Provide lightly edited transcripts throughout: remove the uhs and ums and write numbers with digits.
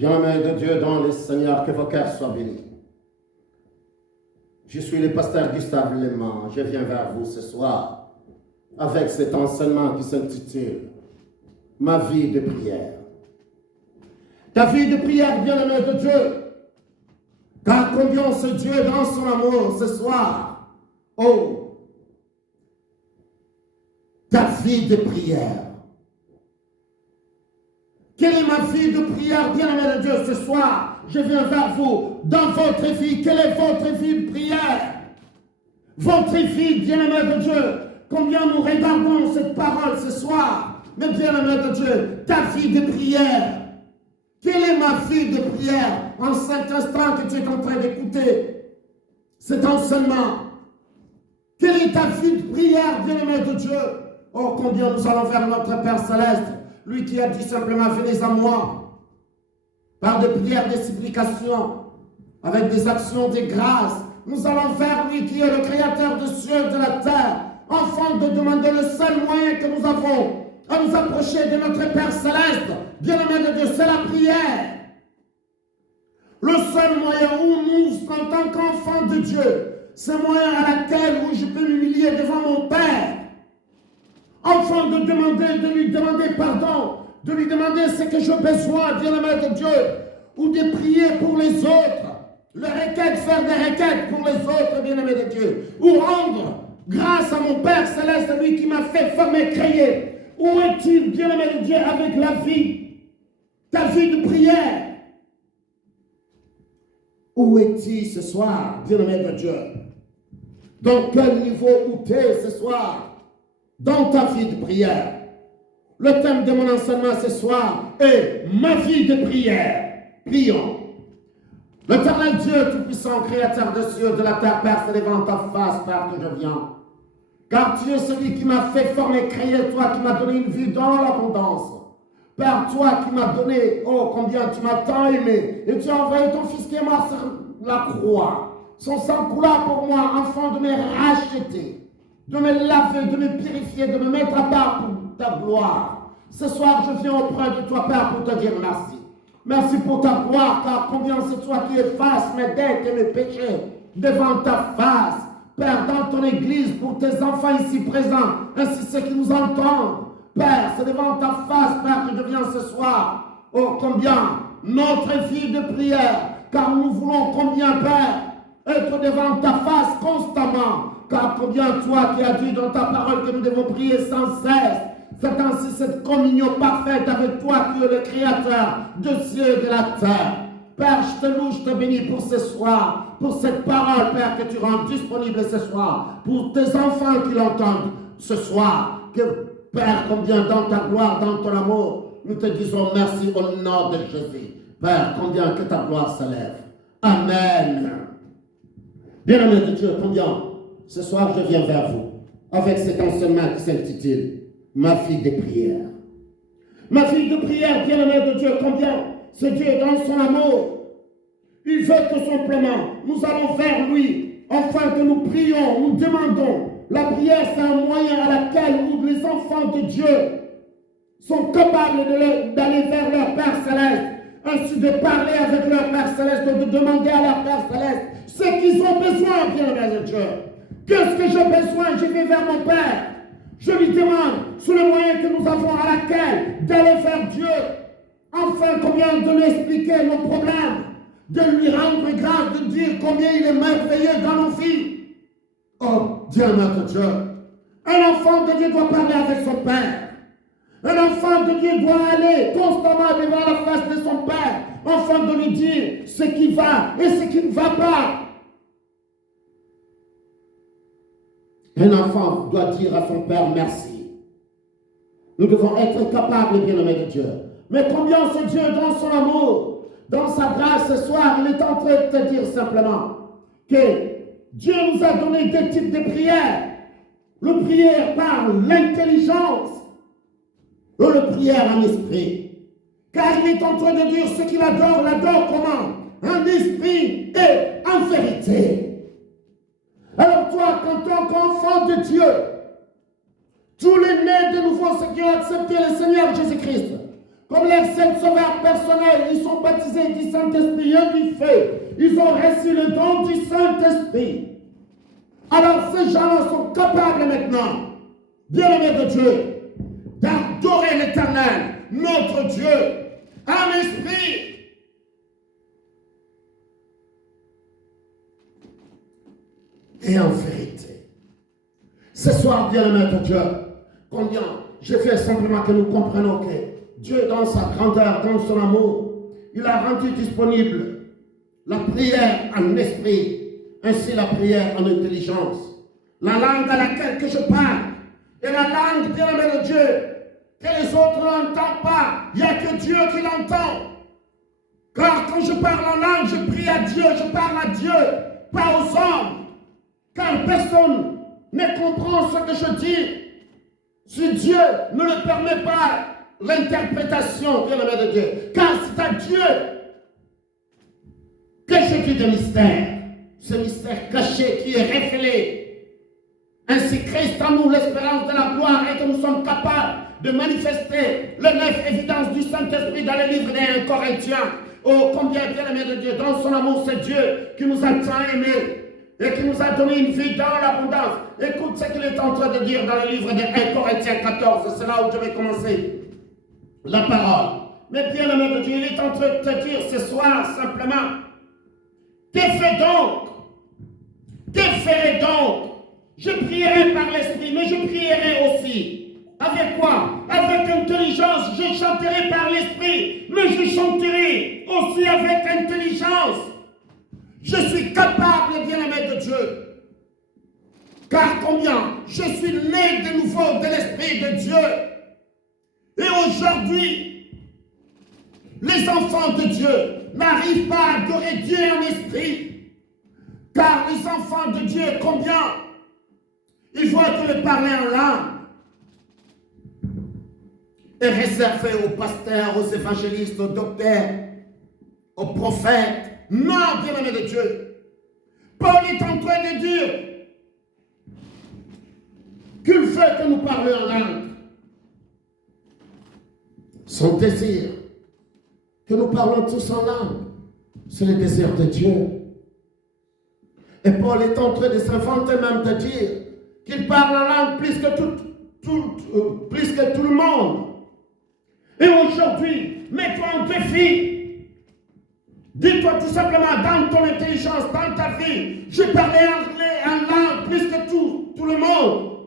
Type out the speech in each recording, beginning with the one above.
Bien-aimé de Dieu dans le Seigneur, que vos cœurs soient bénis. Je suis le pasteur Gustave Léman. Je viens vers vous ce soir avec cet enseignement qui s'intitule « Ma vie de prière ». Ta vie de prière, bien-aimé de Dieu, car combien ce Dieu dans son amour ce soir. Oh, ta vie de prière. Quelle est ma vie de prière, bien-aimé de Dieu, ce soir? Je viens vers vous. Dans votre vie, quelle est votre vie de prière? Votre vie, bien-aimé de Dieu, combien nous regardons cette parole ce soir? Mais bien-aimé de Dieu, ta vie de prière. Quelle est ma vie de prière en cet instant que tu es en train d'écouter cet enseignement? Quelle est ta vie de prière, bien-aimé de Dieu? Oh, combien nous allons vers notre Père Céleste, lui qui a dit simplement, venez à moi, par des prières, des supplications, avec des actions de grâce. Nous allons vers lui qui est le créateur des cieux et de la terre, afin de demander le seul moyen que nous avons à nous approcher de notre Père Céleste. Bien-aimé de Dieu, c'est la prière. Le seul moyen où nous, en tant qu'enfants de Dieu, c'est le moyen à laquelle où je peux m'humilier devant mon Père, afin de lui demander pardon, de lui demander ce que j'ai besoin, bien-aimé de Dieu, ou de prier pour les autres, les requêtes, faire des requêtes pour les autres, bien-aimé de Dieu, ou rendre grâce à mon Père Céleste, lui qui m'a fait former, créer. Où est-il, bien-aimé de Dieu, avec la vie, ta vie de prière? Où est-il ce soir, bien-aimé de Dieu? Dans quel niveau où tu es ce soir, dans ta vie de prière? Le thème de mon enseignement ce soir est ma vie de prière. Prions. L'Éternel Dieu Tout-Puissant, Créateur des cieux, de la terre, Père, c'est devant ta face, Père, que je viens. Car tu es celui qui m'a fait former, créer, toi qui m'as donné une vie dans l'abondance. Père, toi qui m'as donné, oh combien tu m'as tant aimé, et tu as envoyé ton Fils qui est mort sur la croix. Son sang coula pour moi, afin de me racheter, de me laver, de me purifier, de me mettre à part pour ta gloire. Ce soir, je viens auprès de toi, Père, pour te dire merci. Merci pour ta gloire, car combien c'est toi qui effaces mes dettes et mes péchés devant ta face. Père, dans ton église, pour tes enfants ici présents, ainsi ceux qui nous entendent. Père, c'est devant ta face, Père, que je viens ce soir. Oh, combien notre vie de prière, car nous voulons combien, Père, être devant ta face constamment. Car combien toi qui as dit dans ta parole que nous devons prier sans cesse. C'est ainsi cette communion parfaite avec toi qui es le créateur de cieux et de la terre. Père, je te loue, je te bénis pour ce soir, pour cette parole, Père, que tu rends disponible ce soir, pour tes enfants qui l'entendent ce soir. Que, Père, combien dans ta gloire, dans ton amour, nous te disons merci au nom de Jésus. Père, combien que ta gloire s'élève. Amen. Bien-aimé de Dieu, combien ce soir je viens vers vous avec cet enseignement qui s'intitule ma vie de prière. Ma vie de prière, bien-aimé de Dieu, combien ce Dieu dans son amour, il veut que simplement nous allons vers lui, afin que nous prions, nous demandons. La prière, c'est un moyen à laquelle où les enfants de Dieu sont capables d'aller vers leur Père Céleste, ainsi de parler avec leur Père Céleste, de demander à leur Père Céleste ce qu'ils ont besoin, bien-aimé de Dieu. Qu'est-ce que j'ai besoin? Je vais vers mon Père. Je lui demande, sous le moyen que nous avons à laquelle, d'aller vers Dieu, enfin combien de lui expliquer nos problèmes, de lui rendre grâce, de dire combien il est merveilleux dans nos vies. Oh, Dieu notre Dieu, un enfant de Dieu doit parler avec son Père. Un enfant de Dieu doit aller constamment devant la face de son Père, afin de lui dire ce qui va et ce qui ne va pas. Un enfant doit dire à son Père merci. Nous devons être capables, bien-aimés de Dieu. Mais combien ce Dieu, dans son amour, dans sa grâce ce soir, il est en train de te dire simplement que Dieu nous a donné deux types de prières. Le prière par l'intelligence et le prière en esprit. Car il est en train de dire ce qu'il adore, l'adore comment? En esprit et en vérité. Alors toi, en tant qu'enfant de Dieu, tous les nés de nouveau, ceux qui ont accepté le Seigneur Jésus-Christ Comme les 7 sauveurs personnels, ils sont baptisés du Saint-Esprit et du feu. Ils ont reçu le don du Saint-Esprit. Alors ces gens-là sont capables maintenant, bien-aimés de Dieu, d'adorer l'Éternel, notre Dieu, en esprit. Et en vérité. Ce soir, bien-aimés de Dieu, combien je fais simplement que nous comprenions que Dieu, dans sa grandeur, dans son amour, il a rendu disponible la prière en esprit, ainsi la prière en intelligence. La langue à laquelle que je parle est la langue, bien-aimé de Dieu, que les autres n'entendent pas. Il n'y a que Dieu qui l'entend. Car quand je parle en langue, je prie à Dieu, je parle à Dieu, pas aux hommes. Car personne ne comprend ce que je dis si Dieu ne le permet pas l'interprétation, bien-aimé de Dieu. Car c'est à Dieu que je dis des mystères. Ce mystère caché qui est révélé. Ainsi Christ en nous l'espérance de la gloire et que nous sommes capables de manifester les 9 évidences du Saint-Esprit dans le livre des 1 Corinthiens. Oh, combien bien-aimé de Dieu, dans son amour, c'est Dieu qui nous a tant aimés et qui nous a donné une vie dans l'abondance. Écoute ce qu'il est en train de dire dans le livre des 1 Corinthiens 14. C'est là où je vais commencer la parole. Mais bien-aimé de Dieu, il est en train de te dire ce soir simplement, que fait donc? Que ferai donc? Je prierai par l'esprit, mais je prierai aussi. Avec quoi? Avec intelligence. Je chanterai par l'esprit, mais je chanterai aussi avec intelligence. Je suis capable, bien-aimé de Dieu. Car combien? Je suis né de nouveau de l'esprit de Dieu. Et aujourd'hui, les enfants de Dieu n'arrivent pas à adorer Dieu en esprit. Car les enfants de Dieu, combien? Ils voient que le parler en langue est réservé aux pasteurs, aux évangélistes, aux docteurs, aux prophètes. Non, bien-aimé de Dieu. Paul est en train de dire qu'il veut que nous parlions en langue. Son désir, que nous parlons tous en langue, c'est le désir de Dieu. Et Paul est en train de s'inventer même de dire qu'il parle en langue plus que tout le monde. Et aujourd'hui, mets-toi en défi. Dis-toi tout simplement dans ton intelligence, dans ta vie, je parlais en langue plus que tout le monde.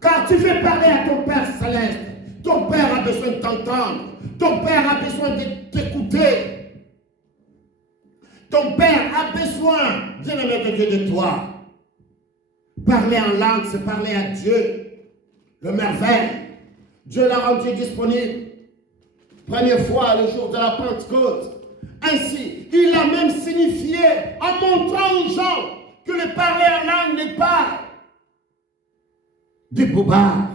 Car tu veux parler à ton Père Céleste. Ton Père a besoin de t'entendre. Ton Père a besoin de t'écouter. Ton Père a besoin, bien-aimé de Dieu, de toi. Parler en langue, c'est parler à Dieu. Le merveille. Dieu l'a rendu disponible. Première fois, le jour de la Pentecôte. Ainsi, il a même signifié, en montrant aux gens que le parler en langue n'est pas des bobards,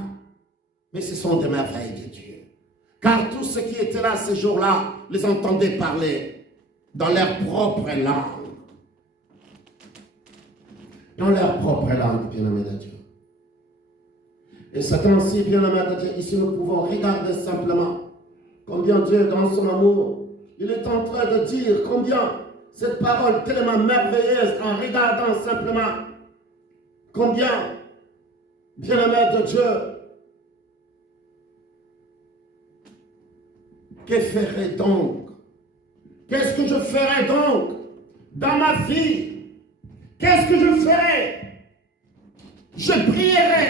mais ce sont des merveilles de Dieu. Car tous ceux qui étaient là ce jour-là, les entendaient parler dans leur propre langue. Dans leur propre langue, bien-aimé de Dieu. Et ce temps-ci, bien-aimé de Dieu, ici nous pouvons regarder simplement combien Dieu, dans son amour, il est en train de dire combien cette parole tellement merveilleuse en regardant simplement combien, bien-aimé de Dieu, que ferai donc? Qu'est-ce que je ferai donc dans ma vie? Qu'est-ce que je ferai? Je prierai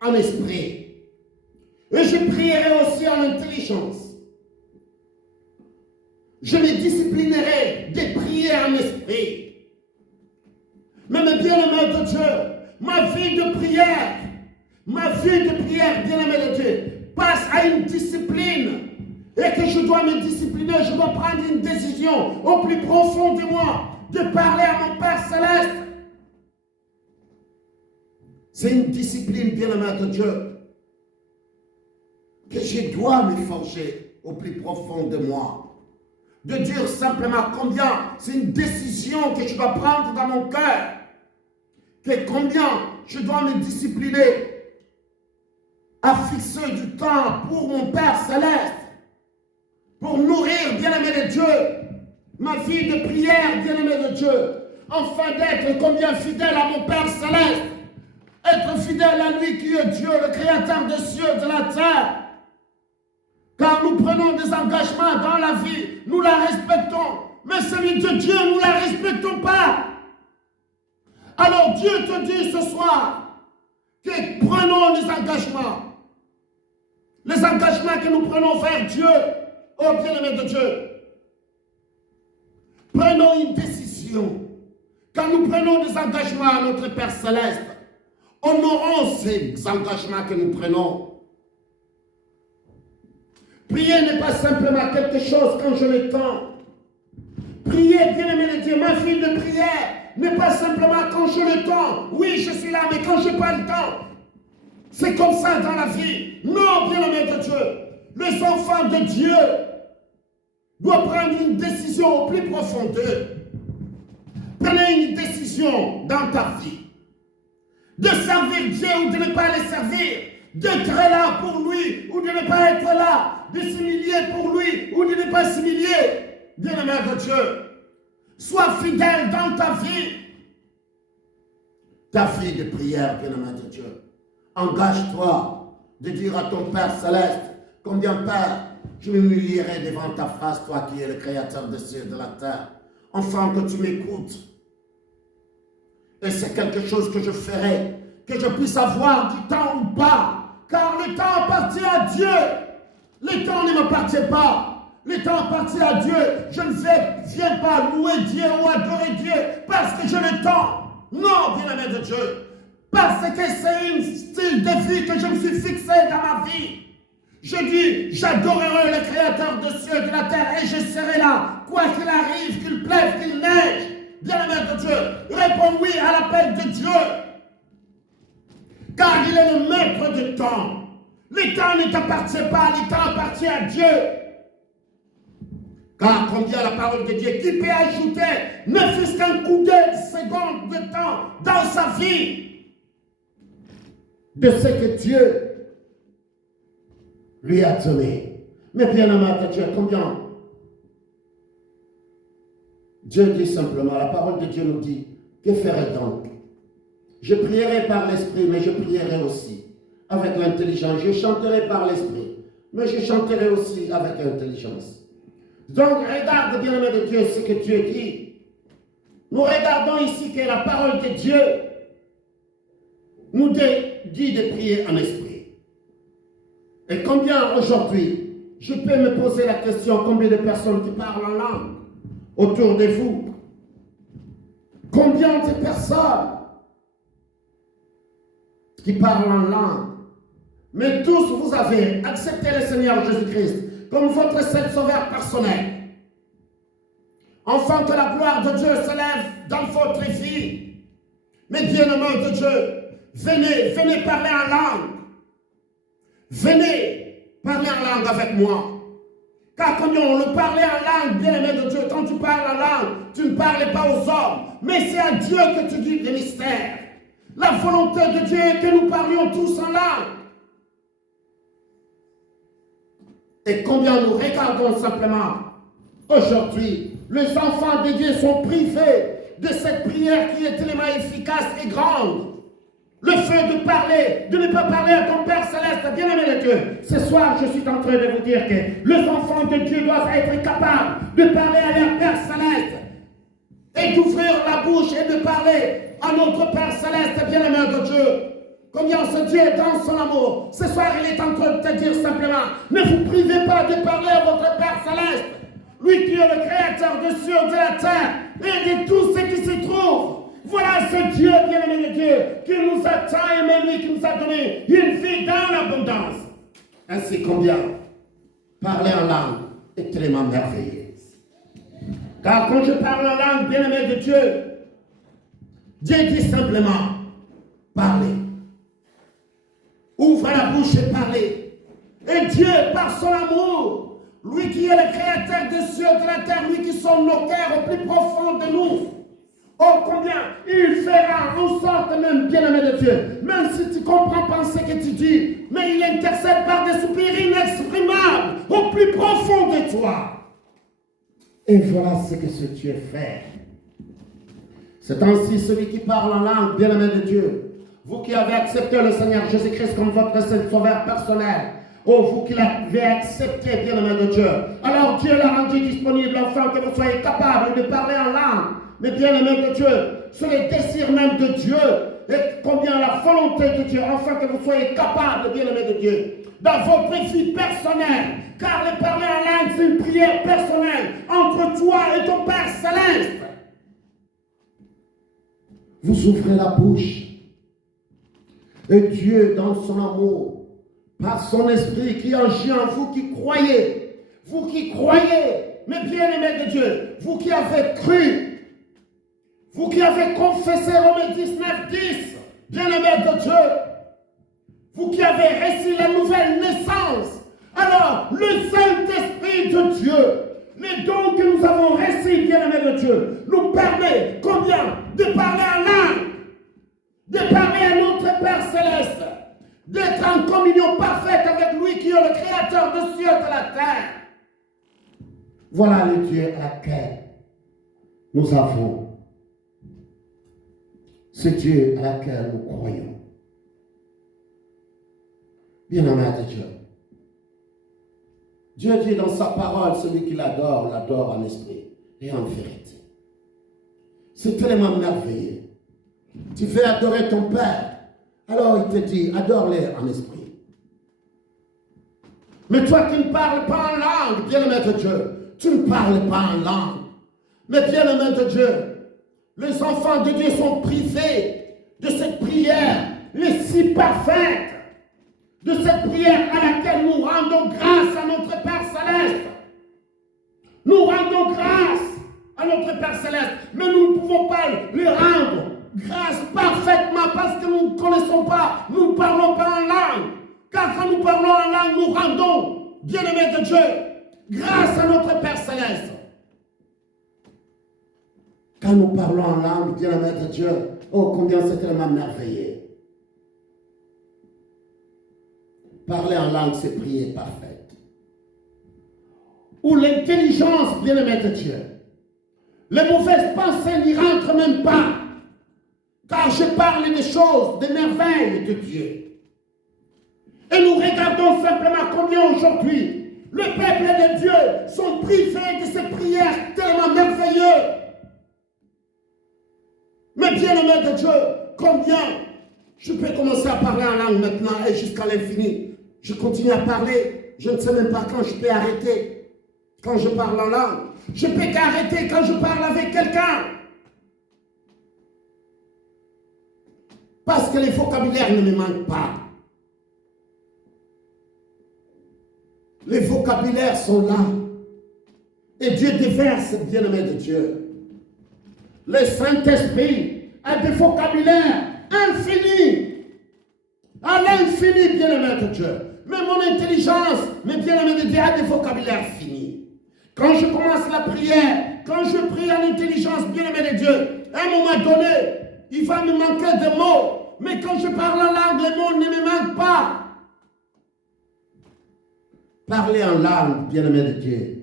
en esprit. Et je prierai aussi en intelligence. Je me disciplinerai de prier en esprit. Mais mes bien-aimés de Dieu, ma vie de prière, bien-aimés de Dieu, passe à une discipline. Et que je dois me discipliner, je dois prendre une décision au plus profond de moi, de parler à mon Père Céleste. C'est une discipline, bien-aimé de Dieu, que je dois me forger au plus profond de moi. De dire simplement combien, c'est une décision que je dois prendre dans mon cœur, que combien je dois me discipliner à fixer du temps pour mon Père Céleste, pour nourrir, bien-aimé de Dieu, ma vie de prière, bien-aimé de Dieu, afin d'être combien fidèle à mon Père Céleste, être fidèle à lui qui est Dieu, le Créateur des cieux et de la terre. Car nous prenons des engagements dans la vie, nous la respectons, mais celui de Dieu, nous ne la respectons pas. Alors Dieu te dit ce soir que prenons les engagements que nous prenons vers Dieu, ô bien-aimé de Dieu. Prenons une décision. Quand nous prenons des engagements à notre Père Céleste, honorons ces engagements que nous prenons. Prier n'est pas simplement quelque chose quand je le temps. Prier, bien-aimé de Dieu, ma fille de prière, n'est pas simplement quand je le temps. Oui, je suis là, mais quand je n'ai pas le temps. C'est comme ça dans la vie. Non, bien-aimé de Dieu. Les enfants de Dieu doivent prendre une décision au plus profond d'eux. Prenez une décision dans ta vie. De servir Dieu ou de ne pas le servir. D'être là pour lui ou de ne pas être là. De s'humilier pour lui ou de ne pas s'humilier. Bien-aimé de Dieu. Sois fidèle dans ta vie. Ta vie de prière, bien-aimé de Dieu. Engage-toi de dire à ton Père Céleste, combien Père, je m'humilierai devant ta face, toi qui es le Créateur des cieux et de la terre, afin que tu m'écoutes. Et c'est quelque chose que je ferai, que je puisse avoir du temps ou pas, car le temps appartient à Dieu. Le temps ne m'appartient pas. Le temps appartient à Dieu. Je ne viens pas louer Dieu ou adorer Dieu parce que j'ai le temps. Non, bien-aimé de Dieu. Parce que c'est un style de vie que je me suis fixé dans ma vie. Je dis, j'adorerai le Créateur des cieux et de la terre et je serai là, quoi qu'il arrive, qu'il pleuve, qu'il neige. Bien-aimé de Dieu, réponds oui à l'appel de Dieu. Car il est le maître du temps. Le temps ne t'appartient pas, le temps appartient à Dieu. Car combien la parole de Dieu, qui peut ajouter, ne fût-ce qu'un coup de seconde de temps dans sa vie, de ce que Dieu lui a donné. Mais bien aimé de Dieu, combien Dieu dit simplement, la parole de Dieu nous dit, que ferai donc? Je prierai par l'esprit, mais je prierai aussi avec l'intelligence. Je chanterai par l'esprit, mais je chanterai aussi avec l'intelligence. Donc regarde, bien-aimé de Dieu, ce que Dieu dit. Nous regardons ici que la parole de Dieu nous dit de prier en esprit. Et combien aujourd'hui, je peux me poser la question, combien de personnes qui parlent en langue autour de vous? Combien de personnes qui parlent en langue? Mais tous vous avez accepté le Seigneur Jésus-Christ comme votre seul sauveur personnel. Enfin que la gloire de Dieu s'élève dans votre vie. Mais bien-aimés de Dieu, venez parler en langue. Venez parler en langue avec moi. Car quand on le parlait en langue, bien-aimé de Dieu, quand tu parles en langue, tu ne parles pas aux hommes, mais c'est à Dieu que tu dis des mystères. La volonté de Dieu est que nous parlions tous en langue. Et combien nous regardons simplement aujourd'hui, les enfants de Dieu sont privés de cette prière qui est tellement efficace et grande. Le fait de parler, de ne pas parler à ton Père Céleste, bien-aimé de Dieu. Ce soir, je suis en train de vous dire que les enfants de Dieu doivent être capables de parler à leur Père Céleste et d'ouvrir la bouche et de parler à notre Père Céleste, bien-aimé de Dieu. Combien ce Dieu est dans son amour. Ce soir, il est en train de te dire simplement, ne vous privez pas de parler à votre Père Céleste. Lui qui est le Créateur des cieux et de la terre et de tout ce qui se trouve. Voilà ce Dieu, bien-aimé de Dieu, qui nous a tant aimé, lui, qui nous a donné une vie dans l'abondance. Ainsi combien parler en langue est tellement merveilleux. Car quand je parle en langue, bien-aimé de Dieu, Dieu dit simplement, parlez. Ouvre la bouche et parlez. Et Dieu, par son amour, lui qui est le Créateur des cieux et de la terre, lui qui sont nos cœurs au plus profond de nous, oh combien il fera en sorte même, bien-aimé de Dieu, même si tu comprends penser que que tu dis, mais il intercède par des soupirs inexprimables au plus profond de toi. Et voilà ce que ce Dieu fait. C'est ainsi celui qui parle en langue, bien-aimé de Dieu. Vous qui avez accepté le Seigneur Jésus-Christ comme votre sauveur personnel, oh, vous qui l'avez accepté, bien-aimé de Dieu, alors Dieu l'a rendu disponible afin que vous soyez capable de parler en langue. Mais bien-aimé de Dieu, c'est le désir même de Dieu et combien la volonté de Dieu, afin que vous soyez capable, bien-aimé de Dieu, dans votre vie personnelle. Car le parler en langue, c'est une prière personnelle entre toi et ton Père Céleste. Vous ouvrez la bouche. Et Dieu, dans son amour, par son esprit qui agit en vous qui croyez, mais bien-aimés de Dieu, vous qui avez cru, vous qui avez confessé Romains 19:10, bien-aimés de Dieu, vous qui avez reçu la nouvelle naissance, alors le Saint-Esprit de Dieu, les dons que nous avons reçus, bien-aimés de Dieu, nous permet combien de parler en langue, de parler à notre Père Céleste, d'être en communion parfaite avec lui qui est le Créateur des cieux et de la terre. Voilà le Dieu à laquelle nous avons. Ce Dieu à laquelle nous croyons. Bien-aimé de Dieu. Dieu dit dans sa parole, celui qui l'adore, l'adore en esprit et en vérité. C'est tellement merveilleux. Tu veux adorer ton Père, alors il te dit, adore-les en esprit. Mais toi qui ne parles pas en langue, bien-aimé de Dieu, tu ne parles pas en langue. Mais bien-aimé de Dieu, les enfants de Dieu sont privés de cette prière, les si parfaite, de cette prière à laquelle nous rendons grâce à notre Père Céleste. Nous rendons grâce à notre Père Céleste, mais nous ne pouvons pas le rendre grâce parfaitement parce que nous ne connaissons pas, nous ne parlons pas en langue. Car quand nous parlons en langue, nous rendons, bien-aimés de Dieu, grâce à notre Père Céleste. Quand nous parlons en langue, bien-aimés de Dieu, oh combien c'est tellement merveilleux. Parler en langue, c'est prier parfaite. Ou l'intelligence, bien-aimés de Dieu. Les mauvaises pensées n'y rentrent même pas. Car je parle des choses, des merveilles de Dieu. Et nous regardons simplement combien aujourd'hui le peuple de Dieu sont privés de ces prières tellement merveilleuses. Mais bien-aimé de Dieu, combien je peux commencer à parler en langue maintenant et jusqu'à l'infini. Je continue à parler, je ne sais même pas quand je peux arrêter. Quand je parle en langue, je peux qu'arrêter quand je parle avec quelqu'un. Parce que les vocabulaires ne me manquent pas. Les vocabulaires sont là. Et Dieu déverse, bien-aimé de Dieu. Le Saint-Esprit a des vocabulaires infinis. À l'infini, bien-aimé de Dieu. Mais mon intelligence, mes bien-aimés de Dieu, a des vocabulaires finis. Quand je commence la prière, quand je prie en intelligence, bien-aimé de Dieu, à un moment donné, il va me manquer de mots. Mais quand je parle en langue, les mots ne me manquent pas. Parler en langue, bien-aimé de Dieu,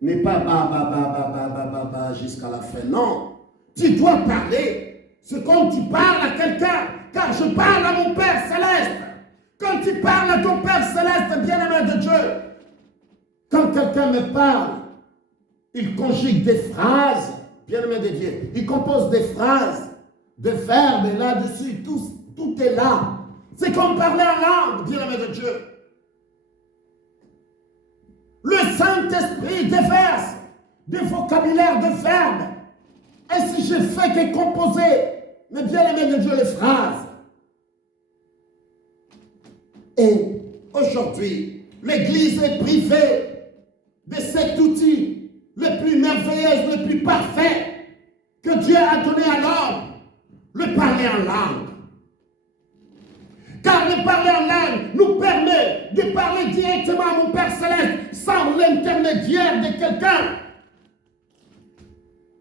n'est pas ba jusqu'à la fin. Non. Tu dois parler. C'est comme tu parles à quelqu'un. Car je parle à mon Père Céleste. Quand tu parles à ton Père Céleste, bien-aimé de Dieu, quand quelqu'un me parle, il conjugue des phrases, bien-aimé de Dieu. Il compose des phrases, des verbes, et là-dessus, tout est là. C'est comme parler en langue, bien-aimé de Dieu. Le Saint-Esprit déverse des vocabulaires de verbes. Et si je fais que composer, mais bien-aimé de Dieu, les phrases. Et aujourd'hui, l'Église est privée de cet outil le plus merveilleux, le plus parfait que Dieu a donné à l'homme, le parler en langue. Car le parler en langue nous permet de parler directement à mon Père Céleste sans l'intermédiaire de quelqu'un.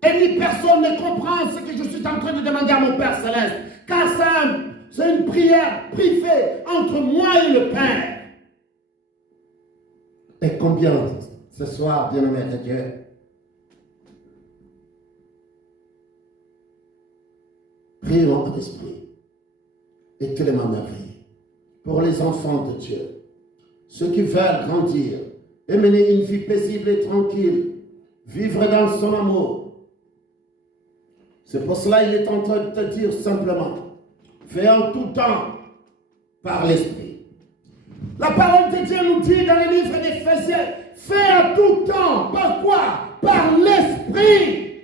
Et ni personne ne comprend ce que je suis en train de demander à mon Père Céleste. Car C'est une prière privée entre moi et le Père. Et combien ce soir, bien-aimé de Dieu, prions en esprit et tellement merveilleux pour les enfants de Dieu, ceux qui veulent grandir et mener une vie paisible et tranquille, vivre dans son amour. C'est pour cela qu'il est en train de te dire simplement, fais en tout temps par l'esprit. La parole de Dieu nous dit dans le livre d'Éphésiens, fais en tout temps, par quoi? Par l'esprit.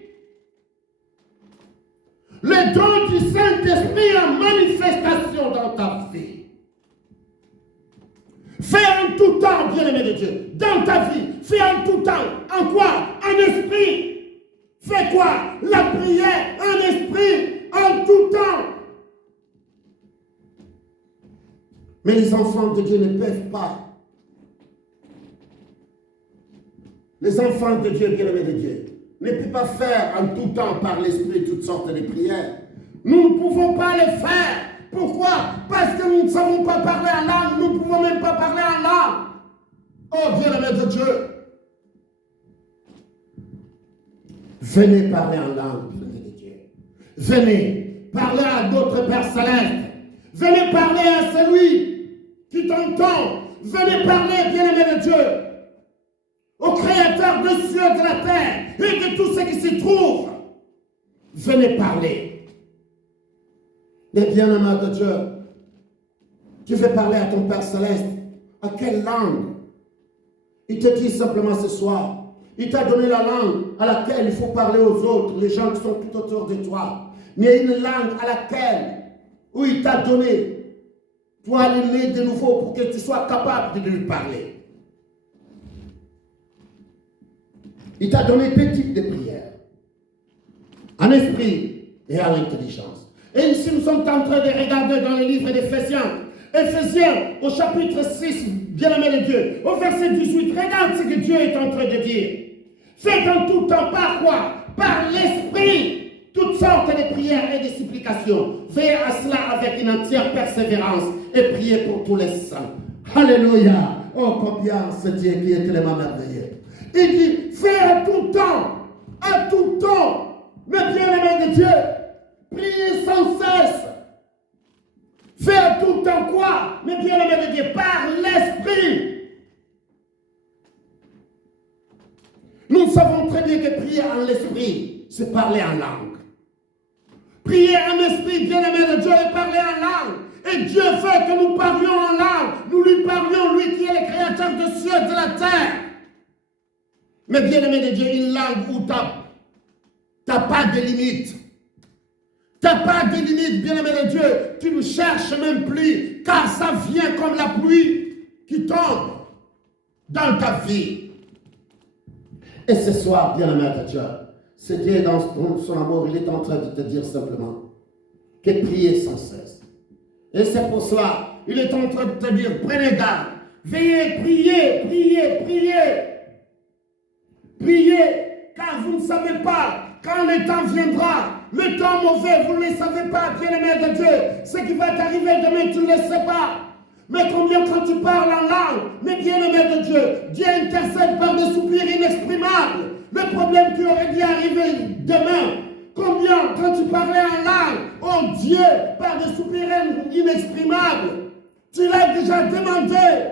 Le don du Saint-Esprit en manifestation dans ta vie. Fais en tout temps, bien-aimé de Dieu, dans ta vie. Fais en tout temps. En quoi? En esprit. Fais quoi? La prière en esprit, en tout temps. Mais les enfants de Dieu ne peuvent pas. Les enfants de Dieu, bien-aimés de Dieu, ne peuvent pas faire en tout temps par l'esprit toutes sortes de prières. Nous ne pouvons pas les faire. Pourquoi? Parce que nous ne savons pas parler en langue. Nous ne pouvons même pas parler en langue. Oh, bien-aimé de Dieu. Venez parler en langue, bien-aimé de Dieu. Venez parler à d'autres Pères célestes. Venez parler à celui qui t'entend. Venez parler, bien-aimé de Dieu, au Créateur des cieux et de la terre et de tout ce qui s'y trouve. Venez parler. Mais bien-aimé de Dieu, tu veux parler à ton Père céleste. À quelle langue? Il te dit simplement ce soir, il t'a donné la langue à laquelle il faut parler aux autres, les gens qui sont tout autour de toi. Mais il y a une langue à laquelle, où il t'a donné, toi l'aimer de nouveau pour que tu sois capable de lui parler. Il t'a donné deux types de prières, en esprit et à l'intelligence. Et ici, nous sommes en train de regarder dans le livre d'Éphésiens. Éphésiens, au chapitre 6, bien-aimé de Dieu, au verset 18, regarde ce que Dieu est en train de dire. Faites en tout temps par quoi? Par l'esprit, toutes sortes de prières et de supplications. Veillez à cela avec une entière persévérance et priez pour tous les saints. Alléluia! Oh, combien ce Dieu qui est tellement merveilleux. Il dit, faites à tout temps, mes bien-aimés de Dieu. Priez sans cesse. Faire tout en quoi? Mais bien-aimé de Dieu, par l'esprit. Nous savons très bien que prier en l'esprit, c'est parler en langue. Prier en esprit, bien-aimé de Dieu, et parler en langue. Et Dieu veut que nous parlions en langue. Nous lui parlions, lui qui est le créateur des cieux et de la terre. Mais bien-aimé de Dieu, une langue où tu n'as pas de limite. Tu n'as pas de limite, bien-aimé de Dieu. Tu ne cherches même plus, car ça vient comme la pluie qui tombe dans ta vie. Et ce soir, bien-aimé de Dieu, c'est Dieu dans son amour, il est en train de te dire simplement que prier sans cesse. Et c'est pour cela, il est en train de te dire, prenez garde, veillez, priez, priez, priez. Priez, car vous ne savez pas quand le temps viendra. Le temps mauvais, vous ne le savez pas, bien-aimé de Dieu. Ce qui va t'arriver demain, tu ne le sais pas. Mais combien quand tu parles en langue, mais bien-aimé de Dieu, Dieu intercède par des soupirs inexprimables. Le problème qui aurait dû arriver demain, combien quand tu parlais en langue, oh Dieu, par des soupirs inexprimables, tu l'as déjà demandé.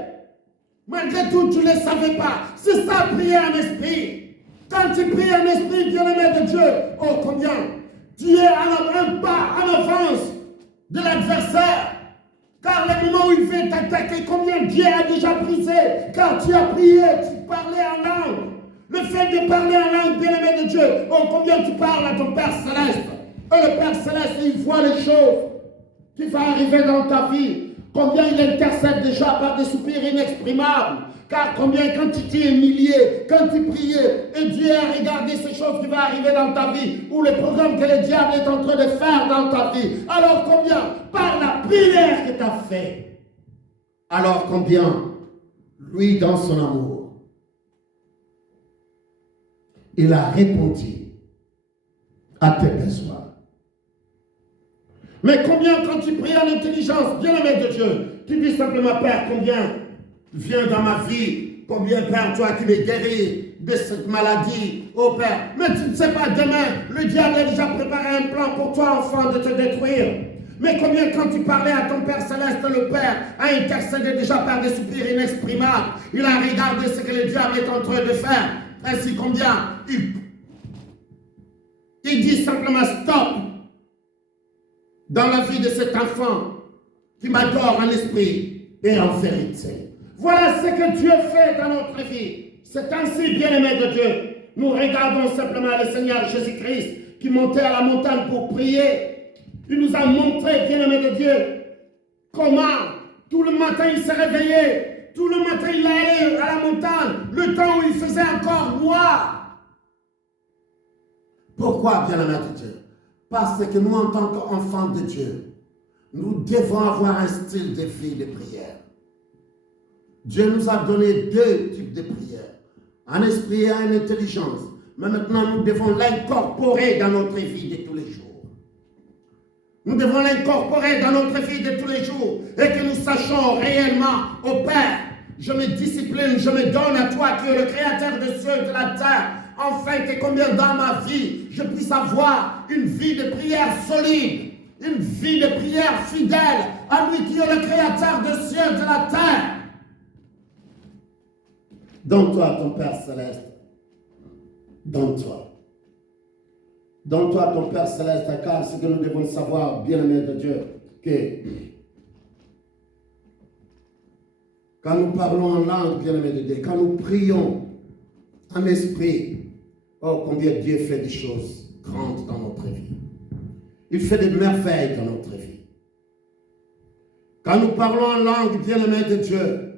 Malgré tout, tu ne le savais pas. C'est ça, prier en esprit. Quand tu pries en esprit, bien-aimé de Dieu, oh combien tu es un pas en avance de l'adversaire. Car le moment où il veut t'attaquer, combien Dieu a déjà brisé. Car tu as prié, tu parlais en langue. Le fait de parler en langue, bien-aimé de Dieu, oh combien tu parles à ton Père Céleste. Et le Père Céleste, il voit les choses qui vont arriver dans ta vie. Combien il intercède déjà par des soupirs inexprimables. Car combien quand tu t'es humilié, quand tu priais, et Dieu a regardé ces choses qui vont arriver dans ta vie, ou le programme que le diable est en train de faire dans ta vie. Alors combien, par la prière que tu as fait, alors combien, lui dans son amour, il a répondu à tes besoins. Mais combien quand tu pries en intelligence, bien-aimé de Dieu, tu dis simplement, Père, combien vient dans ma vie, combien, Père, toi qui me guéris de cette maladie, oh Père. Mais tu ne sais pas, demain, le diable a déjà préparé un plan pour toi, enfant, de te détruire. Mais combien quand tu parlais à ton Père Céleste, le Père a intercédé déjà par des soupirs inexprimables. Il a regardé ce que le diable est en train de faire. Ainsi combien il dit simplement stop dans la vie de cet enfant qui m'adore en esprit et en vérité. Voilà ce que Dieu fait dans notre vie. C'est ainsi, bien-aimé de Dieu. Nous regardons simplement le Seigneur Jésus-Christ qui montait à la montagne pour prier. Il nous a montré, bien-aimé de Dieu, comment tout le matin il s'est réveillé, tout le matin il allait à la montagne, le temps où il faisait encore noir. Pourquoi, bien-aimé de Dieu? Parce que nous, en tant qu'enfants de Dieu, nous devons avoir un style de vie de prière. Dieu nous a donné deux types de prières, en esprit et en intelligence. Mais maintenant, nous devons l'incorporer dans notre vie de tous les jours. Nous devons l'incorporer dans notre vie de tous les jours et que nous sachions réellement, ô Père, je me discipline, je me donne à toi qui es le créateur des cieux et de la terre, afin que combien dans ma vie, je puisse avoir une vie de prière solide, une vie de prière fidèle à lui qui est le créateur des cieux et de la terre. Donne-toi ton Père Céleste. Donne-toi. Donne-toi ton Père Céleste, car ce que nous devons savoir, bien-aimé de Dieu, que quand nous parlons en langue, bien-aimé de Dieu, quand nous prions en esprit, oh, combien Dieu fait des choses grandes dans notre vie. Il fait des merveilles dans notre vie. Quand nous parlons en langue, bien-aimé de Dieu,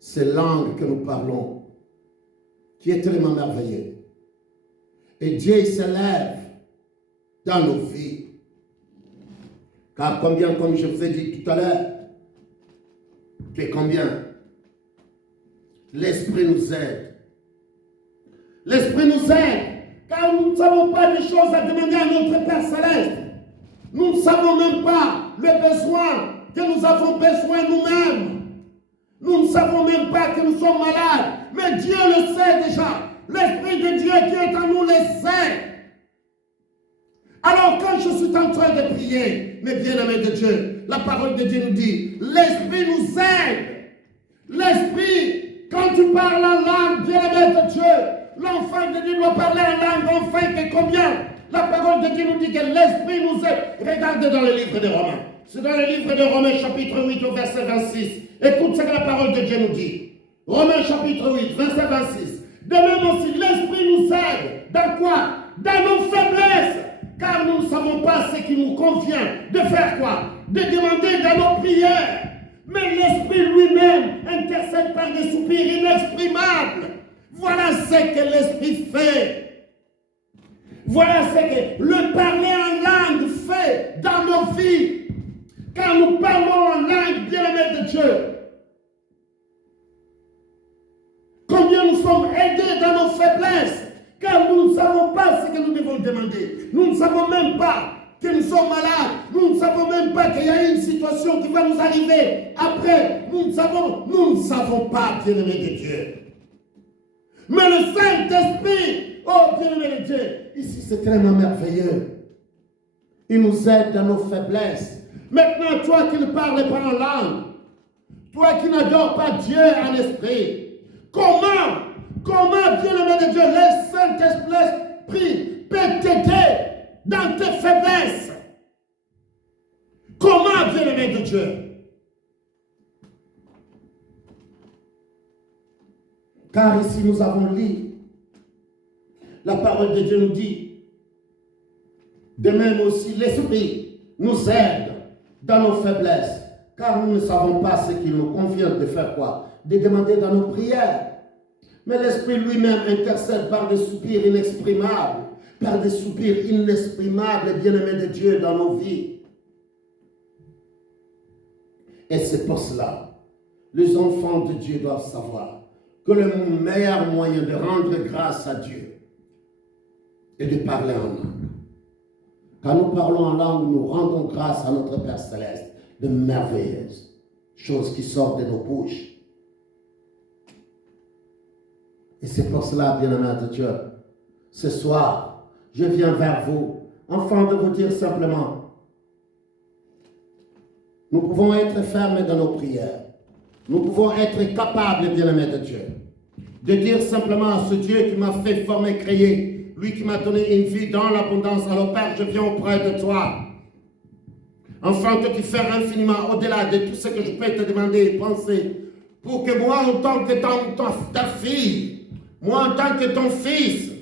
c'est langue que nous parlons qui est tellement merveilleuse. Et Dieu s'élève dans nos vies. Car combien, comme je vous ai dit tout à l'heure, que combien l'Esprit nous aide. L'Esprit nous aide, car nous ne savons pas des choses à demander à notre Père Céleste. Nous ne savons même pas le besoin que nous avons besoin nous-mêmes. Nous ne savons même pas que nous sommes malades, mais Dieu le sait déjà. L'Esprit de Dieu qui est en nous le sait. Alors quand je suis en train de prier, mes bien-aimés de Dieu, la parole de Dieu nous dit, l'Esprit nous aide. L'Esprit, quand tu parles en langue, bien-aimé de Dieu, l'enfant de Dieu doit parler en langue, enfin que combien? La parole de Dieu nous dit que l'Esprit nous aide. Regardez dans le livre de Romains. C'est dans le livre de Romains chapitre 8 au verset 26. Écoute ce que la parole de Dieu nous dit. Romains chapitre 8, verset 26. De même aussi, l'Esprit nous aide. Dans quoi? Dans nos faiblesses. Car nous ne savons pas ce qui nous convient de faire quoi? De demander dans nos prières. Mais l'Esprit lui-même intercède par des soupirs inexprimables. Voilà ce que l'Esprit fait. Voilà ce que le parler en langue fait dans nos vies. Quand nous parlons en langue, bien-aimé de Dieu, combien nous sommes aidés dans nos faiblesses, car nous ne savons pas ce que nous devons demander. Nous ne savons même pas que nous sommes malades. Nous ne savons même pas qu'il y a une situation qui va nous arriver. Après, nous ne savons pas, bien-aimé de Dieu. Mais le Saint-Esprit, oh bien-aimé de Dieu, ici c'est tellement merveilleux. Il nous aide dans nos faiblesses. Maintenant, toi qui ne parles pas en langue, toi qui n'adores pas Dieu en esprit, comment, bien-aimé de Dieu, le Saint-Esprit peut t'aider dans tes faiblesses? Comment, bien-aimé de Dieu? Car ici nous avons lu, la parole de Dieu nous dit, de même aussi l'Esprit nous aide dans nos faiblesses, car nous ne savons pas ce qu'il nous convient de faire quoi? De demander dans nos prières. Mais l'Esprit lui-même intercède par des soupirs inexprimables, bien-aimés de Dieu, dans nos vies. Et c'est pour cela, les enfants de Dieu doivent savoir que le meilleur moyen de rendre grâce à Dieu est de parler en langue. Quand nous parlons en langue, nous rendons grâce à notre Père Céleste de merveilleuses choses qui sortent de nos bouches. Et c'est pour cela, bien-aimés de Dieu, ce soir, je viens vers vous, afin de vous dire simplement, nous pouvons être fermes dans nos prières. Nous pouvons être capables, bien-aimés de Dieu, de dire simplement à ce Dieu qui m'a fait former, créer, lui qui m'a donné une vie dans l'abondance. Alors Père, je viens auprès de toi, afin que tu fasses infiniment au-delà de tout ce que je peux te demander et penser, pour que moi, en tant que ta fille, moi, en tant que ton fils,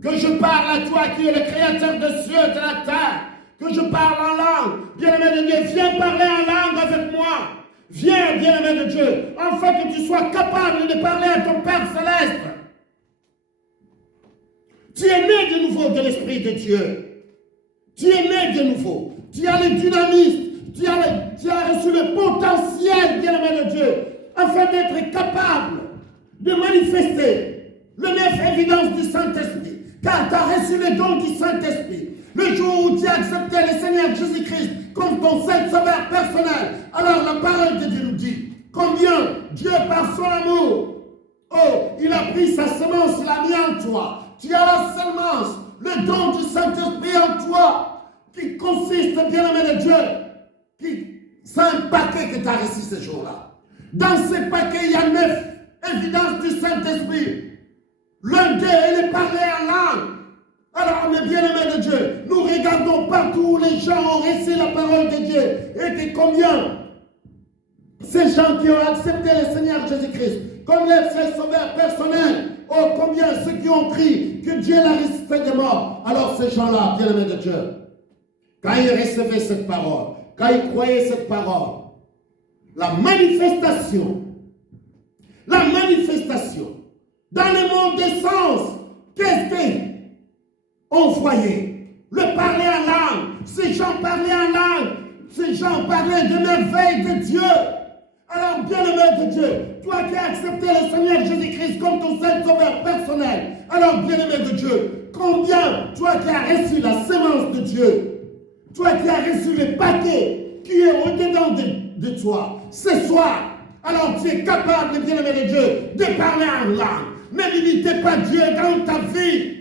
que je parle à toi qui es le créateur des cieux et de la terre, que je parle en langue. Bien-aimé de Dieu, viens parler en langue avec moi. Viens, bien-aimé de Dieu, afin que tu sois capable de parler à ton Père Céleste. Tu es né de nouveau de l'Esprit de Dieu. Tu es né de nouveau. Tu as le dynamisme. Tu as reçu le potentiel, bien-aimé de Dieu, afin d'être capable de manifester le neuf évidence du Saint-Esprit, car tu as reçu le don du Saint-Esprit. Le jour où tu as accepté le Seigneur Jésus-Christ comme ton seul sauveur personnel, alors la parole de Dieu nous dit combien Dieu, par son amour, il a pris sa semence, il l'a mis en toi. Tu as la semence, le don du Saint-Esprit en toi, qui consiste, bien-aimé de Dieu, c'est un paquet que tu as reçu ce jour-là. Dans ce paquet, il y a 9 évidences du Saint-Esprit. L'un d'eux, il est parlé en langue. Alors, mes bien-aimés de Dieu, nous regardons partout où les gens ont reçu la parole de Dieu. Et que combien ces gens qui ont accepté le Seigneur Jésus-Christ comme leur seul sauveur personnel, combien ceux qui ont cru que Dieu l'a ressuscité des morts. Alors, ces gens-là, bien-aimés de Dieu, quand ils recevaient cette parole, quand ils croyaient cette parole, la manifestation, dans le monde des sens, qu'est-ce qu'on voyait? Le parler en langue. Ces gens parlaient en langue. Ces gens parlaient de merveilles de Dieu. Alors, bien-aimé de Dieu, toi qui as accepté le Seigneur Jésus-Christ comme ton seul sauveur personnel, alors, bien-aimé de Dieu, combien, toi qui as reçu la semence de Dieu, toi qui as reçu le paquet qui est au-dedans de toi, ce soir, alors tu es capable, bien-aimé de Dieu, de parler en langue. Ne limitez pas Dieu dans ta vie.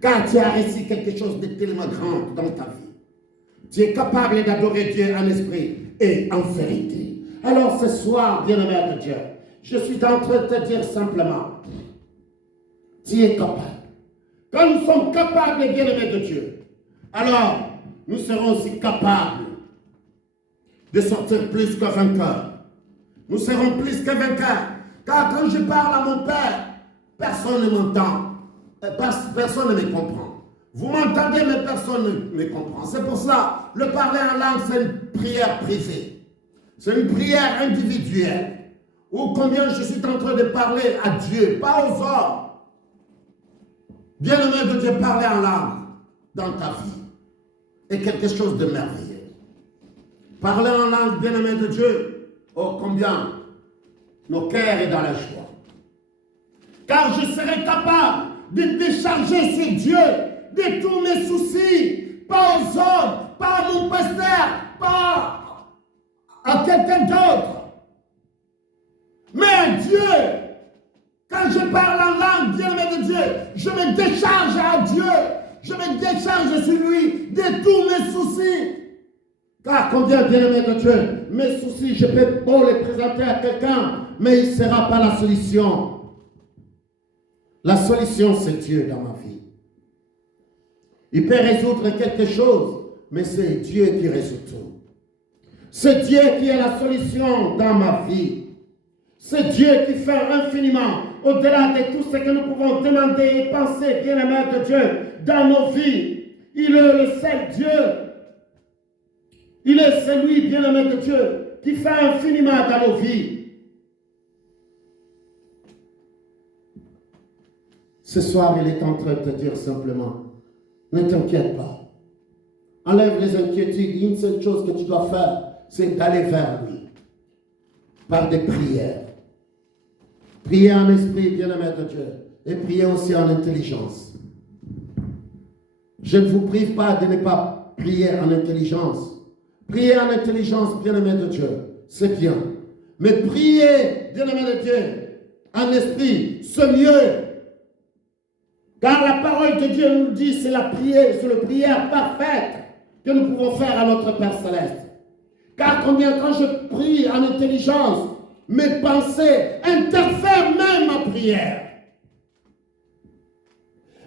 Car tu as reçu quelque chose de tellement grand dans ta vie. Tu es capable d'adorer Dieu en esprit et en vérité. Alors ce soir, bien-aimé de Dieu, je suis en train de te dire simplement, tu es capable. Quand nous sommes capables, bien-aimés de Dieu, alors nous serons aussi capables de sortir plus que vainqueurs. Nous serons plus que vainqueurs. Car quand je parle à mon Père, personne ne m'entend. Personne ne me comprend. Vous m'entendez, mais personne ne me comprend. C'est pour ça, le parler en langue, c'est une prière privée. C'est une prière individuelle. Ou combien je suis en train de parler à Dieu, pas aux hommes. Bien-aimé de Dieu, parler en langue dans ta vie est quelque chose de merveilleux. Parler en langue, bien-aimé de Dieu, combien nos cœurs sont dans la joie. Car je serai capable de décharger sur Dieu de tous mes soucis, pas aux hommes, pas à mon pasteur, pas à quelqu'un d'autre, mais à Dieu. Quand je parle en langue, bien-aimé de Dieu, je me décharge à Dieu, je me décharge sur lui de tous mes soucis. Car combien, bien-aimé de Dieu, mes soucis, je peux pas les présenter à quelqu'un, mais il ne sera pas la solution. La solution, c'est Dieu dans ma vie. Il peut résoudre quelque chose, mais c'est Dieu qui résout tout. C'est Dieu qui est la solution dans ma vie. C'est Dieu qui fait infiniment, au-delà de tout ce que nous pouvons demander et penser, bien-aimé de Dieu, dans nos vies. Il est le seul Dieu. Il est celui, bien-aimé de Dieu, qui fait infiniment dans nos vies. Ce soir, il est en train de te dire simplement, ne t'inquiète pas. Enlève les inquiétudes. Une seule chose que tu dois faire, c'est d'aller vers lui. Par des prières. Prier en esprit, bien-aimé de Dieu. Et prier aussi en intelligence. Je ne vous prive pas de ne pas prier en intelligence. Prier en intelligence, bien-aimé de Dieu, c'est bien. Mais prier, bien-aimé de Dieu, en esprit, c'est mieux. Car la parole de Dieu nous dit, c'est la prière, c'est la prière parfaite que nous pouvons faire à notre Père Céleste. Car combien quand je prie en intelligence, mes pensées interfèrent même ma prière.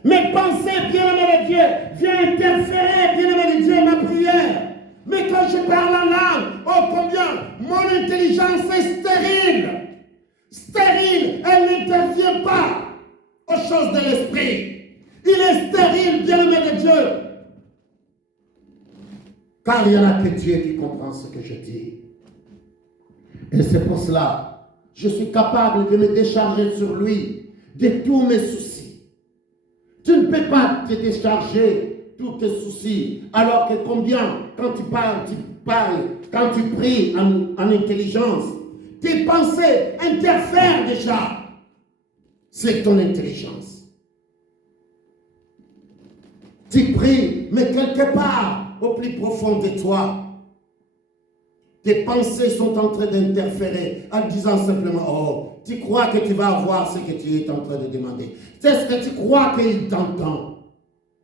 Mes pensées, bien-aimé de Dieu, viennent interférer, bien-aimé de Dieu, ma prière. Mais quand je parle en langue, oh combien mon intelligence est stérile. Stérile, elle n'intervient pas aux choses de l'esprit. Il est stérile, bien-aimé de Dieu. Car il n'y en a que Dieu qui comprend ce que je dis. Et c'est pour cela, je suis capable de me décharger sur lui de tous mes soucis. Tu ne peux pas te décharger tous tes soucis, alors que combien, quand tu parles, quand tu pries en intelligence, tes pensées interfèrent déjà. C'est ton intelligence. Tu pries, mais quelque part, au plus profond de toi, tes pensées sont en train d'interférer en disant simplement, oh, tu crois que tu vas avoir ce que tu es en train de demander. C'est ce que tu crois qu'il t'entend.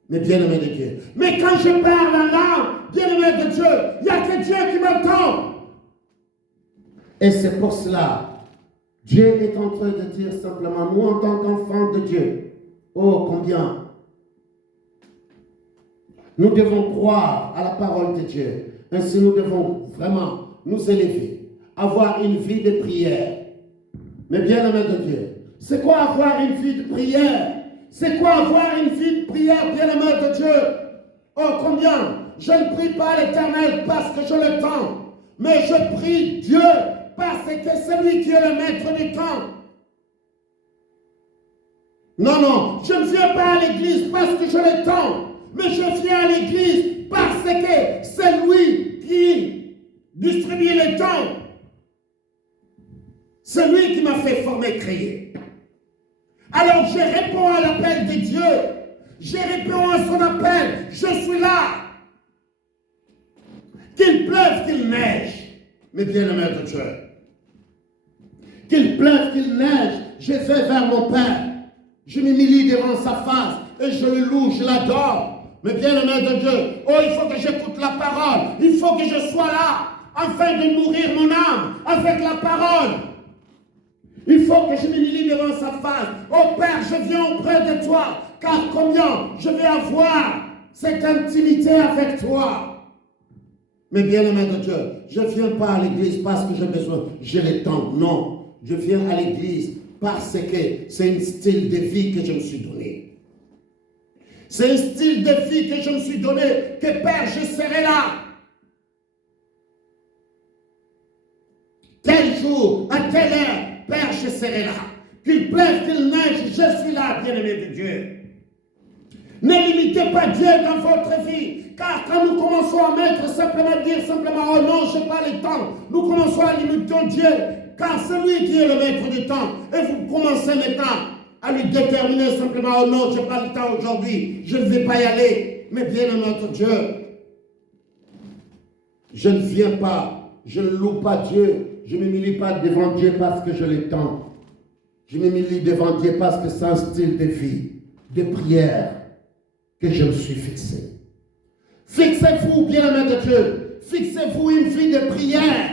Mais bien-aimé de Dieu. Mais quand je parle en langue, bien-aimé de Dieu, il n'y a que Dieu qui m'entend. Et c'est pour cela, Dieu est en train de dire simplement, nous en tant qu'enfants de Dieu, oh combien nous devons croire à la parole de Dieu. Ainsi nous devons vraiment nous élever, avoir une vie de prière. Mais bien-aimé de Dieu, c'est quoi avoir une vie de prière? C'est quoi avoir une vie de prière, bien-aimé de Dieu? Oh, combien? Je ne prie pas l'Éternel parce que je le tends, mais je prie Dieu parce que c'est lui qui est le maître du temps. Non, non, je ne viens pas à l'église parce que je le tends, mais je viens à l'église parce que c'est lui qui distribue le temps. C'est lui qui m'a fait former, créer. Alors je réponds à l'appel de Dieu. Je réponds à son appel. Je suis là. Qu'il pleuve, qu'il neige. Mais bien-aimé de Dieu. Qu'il pleuve, qu'il neige. Je vais vers mon Père. Je m'humilie devant sa face. Et je le loue, je l'adore. Mais bien-aimé de Dieu. Oh, il faut que j'écoute la parole. Il faut que je sois là. Afin de nourrir mon âme avec la parole. Il faut que je m'humilie devant sa face. Oh Père, je viens auprès de toi, car combien je vais avoir cette intimité avec toi. Mais bien-aimé de Dieu, je ne viens pas à l'église parce que j'ai besoin, j'ai le temps. Non, je viens à l'église parce que c'est un style de vie que je me suis donné. C'est un style de vie que je me suis donné, que Père, je serai là. Tel jour, à telle heure, Père, je serai là. Qu'il pleuve, qu'il neige, je suis là, bien-aimé de Dieu. Ne limitez pas Dieu dans votre vie. Car quand nous commençons à mettre simplement, dire simplement, oh non, je n'ai pas le temps. Nous commençons à limiter Dieu. Car c'est lui qui est le maître du temps. Et vous commencez maintenant à lui déterminer simplement, oh non, je n'ai pas le temps aujourd'hui. Je ne vais pas y aller. Mais bien-aimé de Dieu, je ne viens pas, je ne loue pas Dieu. Je ne m'humilie pas devant Dieu parce que je le tends. Je m'humilie devant Dieu parce que c'est un style de vie, de prière que je me suis fixé. Fixez-vous, bien-aimé de Dieu. Fixez-vous une vie de prière.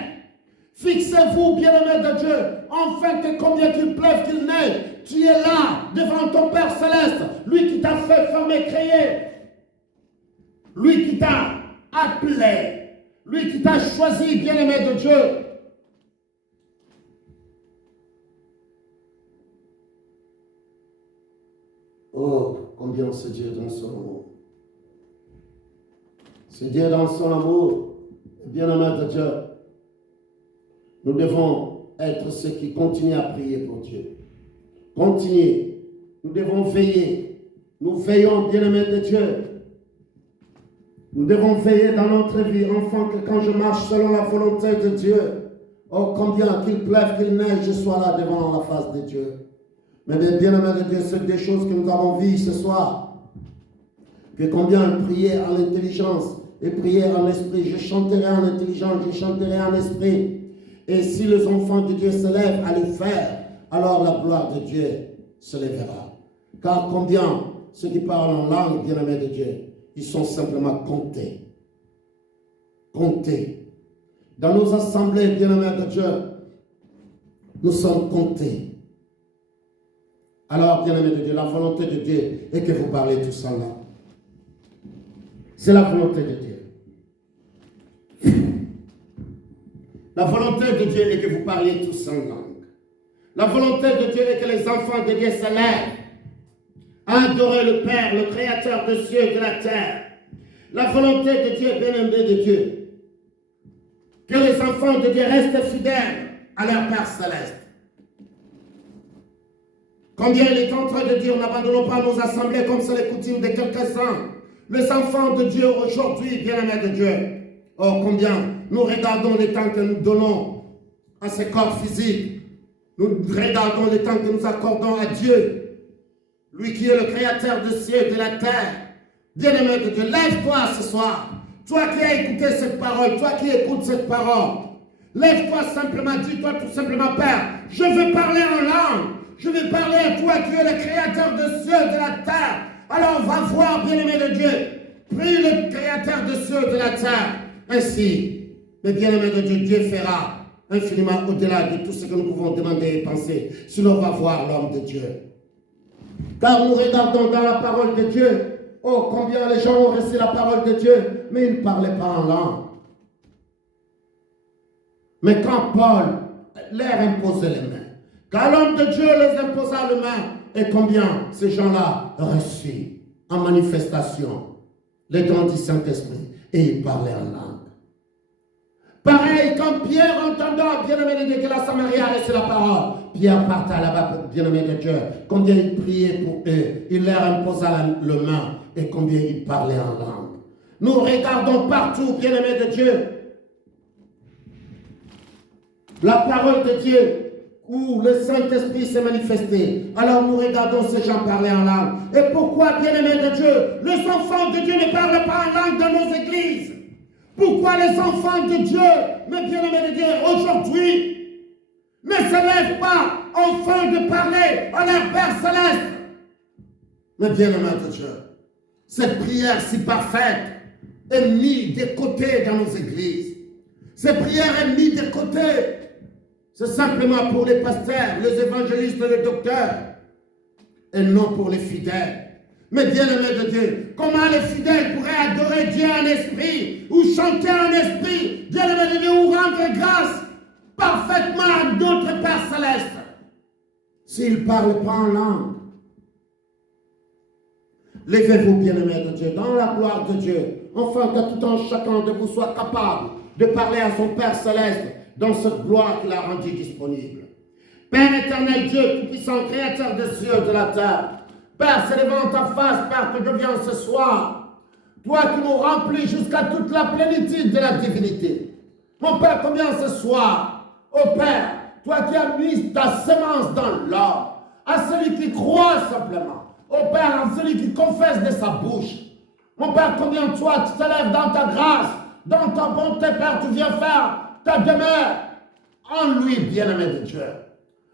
Fixez-vous, bien-aimé de Dieu. Enfin que combien qu'il pleuve, qu'il neige, tu es là devant ton Père Céleste. Lui qui t'a fait former, créer. Lui qui t'a appelé. Lui qui t'a choisi, bien-aimé de Dieu. Oh, combien c'est Dieu dans son amour. C'est Dieu dans son amour. Bien-aimé de Dieu. Nous devons être ceux qui continuent à prier pour Dieu. Continuez. Nous devons veiller. Nous veillons, bien-aimé de Dieu. Nous devons veiller dans notre vie, afin que quand je marche selon la volonté de Dieu, oh, combien qu'il pleuve, qu'il neige, je sois là devant la face de Dieu. Mais bien-aimé de Dieu, c'est des choses que nous avons vues ce soir. que combien prier en l'intelligence et prier en esprit. Je chanterai en intelligence, je chanterai en esprit. Et si les enfants de Dieu se lèvent à le faire, alors la gloire de Dieu se lèvera. Car combien ceux qui parlent en langue, bien-aimés de Dieu, ils sont simplement comptés. Comptés. Dans nos assemblées, bien-aimés de Dieu, nous sommes comptés. Alors, bien-aimés de Dieu, la volonté de Dieu est que vous parlez tous en langue. C'est la volonté de Dieu. La volonté de Dieu est que vous parliez tous en langue. La volonté de Dieu est que les enfants de Dieu se lèvent à adorer le Père, le Créateur des cieux et de la terre. La volonté de Dieu, bien-aimé de Dieu, que les enfants de Dieu restent fidèles à leur Père céleste. Combien il est en train de dire, n'abandonnons pas nos assemblées comme c'est les coutumes de quelques-uns. Les enfants de Dieu aujourd'hui, bien-aimés de Dieu, oh combien nous regardons les temps que nous donnons à ce corps physique. Nous regardons les temps que nous accordons à Dieu, lui qui est le créateur des cieux et de la terre. Bien-aimé de Dieu, lève-toi ce soir. Toi qui as écouté cette parole, toi qui écoutes cette parole, lève-toi simplement, dis-toi tout simplement, Père, je veux parler en langue. Je vais parler à toi qui es le créateur des cieux et de la terre. Alors va voir, bien-aimé de Dieu, prie le créateur des cieux et de la terre. Ainsi, le bien-aimé de Dieu, Dieu fera infiniment au-delà de tout ce que nous pouvons demander et penser. Sinon, on va voir l'homme de Dieu. Car nous regardons dans la parole de Dieu, oh, combien les gens ont reçu la parole de Dieu, mais ils ne parlaient pas en langue. Mais quand Paul leur imposait les mains, quand l'homme de Dieu les imposa les mains, et combien ces gens-là reçurent en manifestation les dons du Saint-Esprit, et ils parlaient en langue. Pareil, quand Pierre entendant, bien-aimé de Dieu, que la Samarie a reçu la parole, Pierre partait là-bas, bien-aimé de Dieu, combien il priait pour eux, il leur imposa le main, et combien il parlait en langue. Nous regardons partout, bien-aimé de Dieu, la parole de Dieu, où le Saint-Esprit s'est manifesté. Alors nous regardons ces gens parler en langue. Et pourquoi, bien-aimés de Dieu, les enfants de Dieu ne parlent pas en langue dans nos églises? Pourquoi les enfants de Dieu, mes bien-aimés de Dieu, aujourd'hui, ne se lèvent pas afin de parler à leur Père céleste? Mes bien-aimés de Dieu, cette prière si parfaite est mise de côté dans nos églises. Cette prière est mise de côté. C'est simplement pour les pasteurs, les évangélistes et les docteurs, et non pour les fidèles. Mais bien-aimés de Dieu, comment les fidèles pourraient adorer Dieu en esprit, ou chanter en esprit, bien-aimés de Dieu, ou rendre grâce parfaitement à notre Père céleste, s'ils ne parlent pas en langue? Levez-vous, bien-aimés de Dieu, dans la gloire de Dieu, afin que tout un chacun de vous soit capable de parler à son Père céleste, dans cette gloire qu'il a rendue disponible. Père éternel, Dieu tout-puissant, créateur des cieux et de la terre, Père, c'est devant ta face, Père, que je viens ce soir. Toi qui nous remplis jusqu'à toute la plénitude de la divinité. Mon Père, combien ce soir, ô Père, toi qui as mis ta semence dans l'homme, à celui qui croit simplement, ô Père, à celui qui confesse de sa bouche. Mon Père, combien toi, tu te lèves dans ta grâce, dans ta bonté, Père, tu viens faire ta demeure en lui, bien-aimé de Dieu.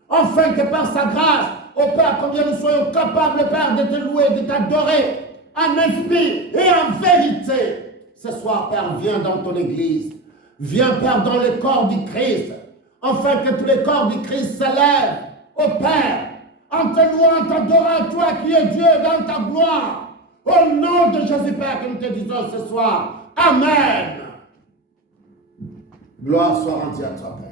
Enfin que par sa grâce, ô Père, combien nous soyons capables, Père, de te louer, de t'adorer, en esprit et en vérité. Ce soir, Père, viens dans ton église. Viens, Père, dans le corps du Christ. Enfin que tous les corps du Christ s'élèvent, ô Père, en te louant, en t'adorant, toi qui es Dieu dans ta gloire. Au nom de Jésus, Père, que nous te disons ce soir. Amen. Gloire soit rendue à toi, Père.